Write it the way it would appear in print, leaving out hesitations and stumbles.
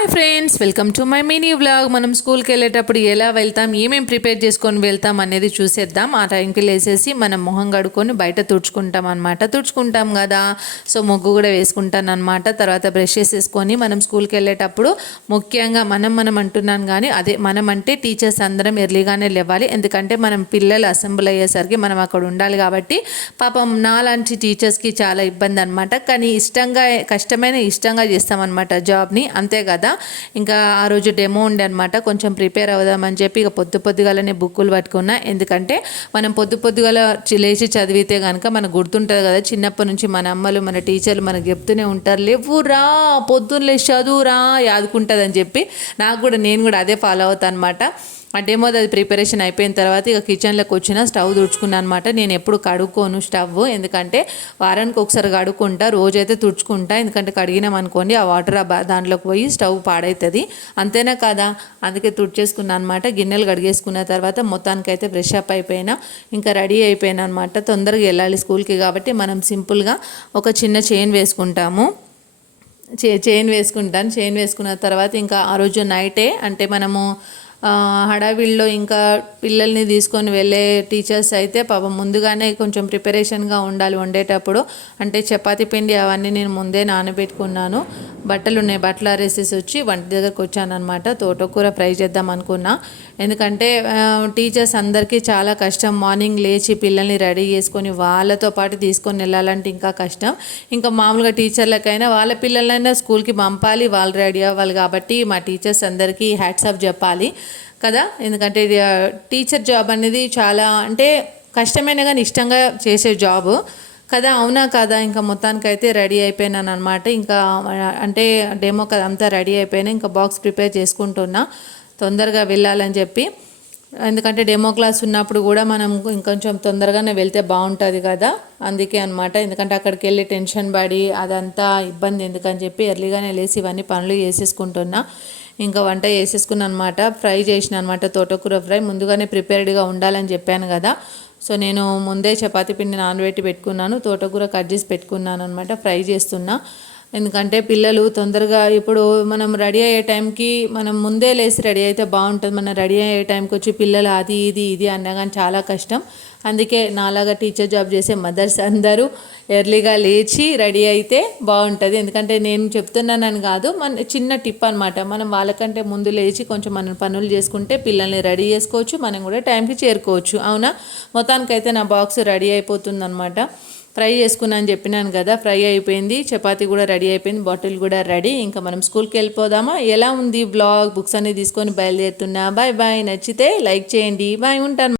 Hi friends, welcome to my mini vlog. మనం స్కూల్కి వెళ్ళేటప్పుడు ఎలా వెళ్తాం, ఏమేమి ప్రిపేర్ చేసుకొని వెళ్తాం అనేది చూసేద్దాం. ఆ టైంకి లేసేసి మనం మొహం కడుక్కొని బయట తుడుచుకుంటాం అనమాట. తుడుచుకుంటాం కదా, సో ముగ్గు కూడా వేసుకుంటాను అనమాట. తర్వాత బ్రష్ చేసేసుకొని మనం స్కూల్కి వెళ్ళేటప్పుడు ముఖ్యంగా మనం అంటున్నాను కానీ అదే మనం అంటే టీచర్స్ అందరం ఎర్లీగానే లేవాలి. ఎందుకంటే మనం పిల్లలు అసెంబ్లీ అయ్యేసరికి మనం అక్కడ ఉండాలి కాబట్టి పాపం నాలాంటి టీచర్స్కి చాలా ఇబ్బంది అనమాట. కానీ ఇష్టంగా చేస్తామన్నమాట జాబ్ని, అంతే కదా. ఇంకా ఆ రోజు డెమో ఉండే అనమాట, కొంచెం ప్రిపేర్ అవుదామని చెప్పి ఇక పొద్దుగాలనే బుక్కులు పట్టుకున్నా. ఎందుకంటే మనం పొద్దుగాల లేచి చదివితే కనుక మనకు గుర్తుంటుంది కదా. చిన్నప్పటి నుంచి మన అమ్మలు మన టీచర్లు మనకు చెప్తూనే ఉంటారు, లేవురా పొద్దున్న లేచి చదువురా యాదుకుంటుంది అని చెప్పి. నేను కూడా అదే ఫాలో అవుతాను అనమాట. ఆ డెమో అది ప్రిపరేషన్ అయిపోయిన తర్వాత ఇక కిచెన్లోకి వచ్చిన స్టవ్ తుడుచుకున్నాను అనమాట. నేను ఎప్పుడు కడుక్కోను స్టవ్, ఎందుకంటే వారానికి ఒకసారి కడుక్కుంటా, రోజైతే తుడుచుకుంటా. ఎందుకంటే కడిగినాం అనుకోండి ఆ వాటర్ దాంట్లోకి పోయి స్టవ్ పాడవుతుంది, అంతేనా కదా. అందుకే తుడిచేసుకున్నాను అనమాట. గిన్నెలు కడిగేసుకున్న తర్వాత మొత్తానికైతే ఫ్రెష్ అప్ అయిపోయినా, ఇంకా రెడీ అయిపోయినా అనమాట. తొందరగా వెళ్ళాలి స్కూల్కి కాబట్టి మనం సింపుల్గా ఒక చిన్న చైన్ వేసుకుంటాము. చైన్ వేసుకున్న తర్వాత ఇంకా ఆ రోజు నైటే అంటే మనము హడావిడిలో ఇంకా పిల్లల్ని తీసుకొని వెళ్ళే టీచర్స్ అయితే పాపం ముందుగానే కొంచెం ప్రిపరేషన్గా ఉండాలి వండేటప్పుడు. అంటే చపాతీ పిండి అవన్నీ నేను ముందే నానబెట్టుకున్నాను. బట్టలు ఆరేసేసి వచ్చి వంట దగ్గరకు వచ్చాను అనమాట. తోటకూర ఫ్రై చేద్దాం అనుకున్నా. ఎందుకంటే టీచర్స్ అందరికీ చాలా కష్టం. మార్నింగ్ లేచి పిల్లల్ని రెడీ చేసుకొని వాళ్ళతో పాటు తీసుకొని వెళ్ళాలంటే ఇంకా కష్టం. ఇంకా మామూలుగా టీచర్లకైనా వాళ్ళ పిల్లలైనా స్కూల్కి పంపాలి, వాళ్ళు రెడీ అవ్వాలి. కాబట్టి మా టీచర్స్ అందరికీ హ్యాట్స్ ఆఫ్ చెప్పాలి కదా. ఎందుకంటే టీచర్ జాబ్ అనేది చాలా అంటే కష్టమైన కానీ ఇష్టంగా చేసే జాబు కదా, అవునా కదా. ఇంకా మొత్తానికైతే రెడీ అయిపోయినాను అనమాట. ఇంకా అంటే డెమో అంతా రెడీ అయిపోయినా, ఇంకా బాక్స్ ప్రిపేర్ చేసుకుంటున్నా తొందరగా వెళ్ళాలని చెప్పి. ఎందుకంటే డెమో క్లాస్ ఉన్నప్పుడు కూడా మనం ఇంకొంచెం తొందరగానే వెళ్తే బాగుంటుంది కదా, అందుకే అనమాట. ఎందుకంటే అక్కడికి వెళ్ళి టెన్షన్ పడి అదంతా ఇబ్బంది ఎందుకని చెప్పి ఎర్లీగానే లేసి ఇవన్నీ పనులు చేసేసుకుంటున్నా. ఇంకా వంట చేసేసుకున్నాను అనమాట. ఫ్రై చేసిన అనమాట, తోటకూర ఫ్రై. ముందుగానే ప్రిపేర్డ్గా ఉండాలని చెప్పాను కదా. సో నేను ముందే చపాతీ పిండి నానబెట్టి పెట్టుకున్నాను, తోటకూర కట్ చేసి పెట్టుకున్నాను అనమాట. ఫ్రై చేస్తున్నా. ఎందుకంటే పిల్లలు తొందరగా ఇప్పుడు మనం రెడీ అయ్యే టైంకి మనం ముందే లేచి రెడీ అయితే బాగుంటుంది. మనం రెడీ అయ్యే టైంకి వచ్చి పిల్లలు అది ఇది అన్నా కానీ చాలా కష్టం. అందుకే నాలాగా టీచర్ జాబ్ చేసే మదర్స్ అందరూ ఎర్లీగా లేచి రెడీ అయితే బాగుంటుంది. ఎందుకంటే నేను చెప్తున్నానని కాదు, మన చిన్న టిప్ అనమాట. మనం వాళ్ళకంటే ముందు లేచి కొంచెం మనం పనులు చేసుకుంటే పిల్లల్ని రెడీ చేసుకోవచ్చు, మనం కూడా టైంకి చేరుకోవచ్చు, అవునా. మొత్తానికైతే నా బాక్స్ రెడీ అయిపోతుంది అనమాట. ఫ్రై చేసుకున్నాను చెప్పినాను కదా, ఫ్రై అయిపోయింది. చపాతీ కూడా రెడీ అయిపోయింది, బాటిల్ కూడా రెడీ. ఇంకా మనం స్కూల్కి వెళ్ళిపోదామా. ఎలా ఉంది బ్లాగ్, బుక్స్ అన్ని తీసుకొని బయలుదేరుతున్నా. Bye bye. నచ్చితే లైక్ చేయండి. బాయ్, ఉంటాను.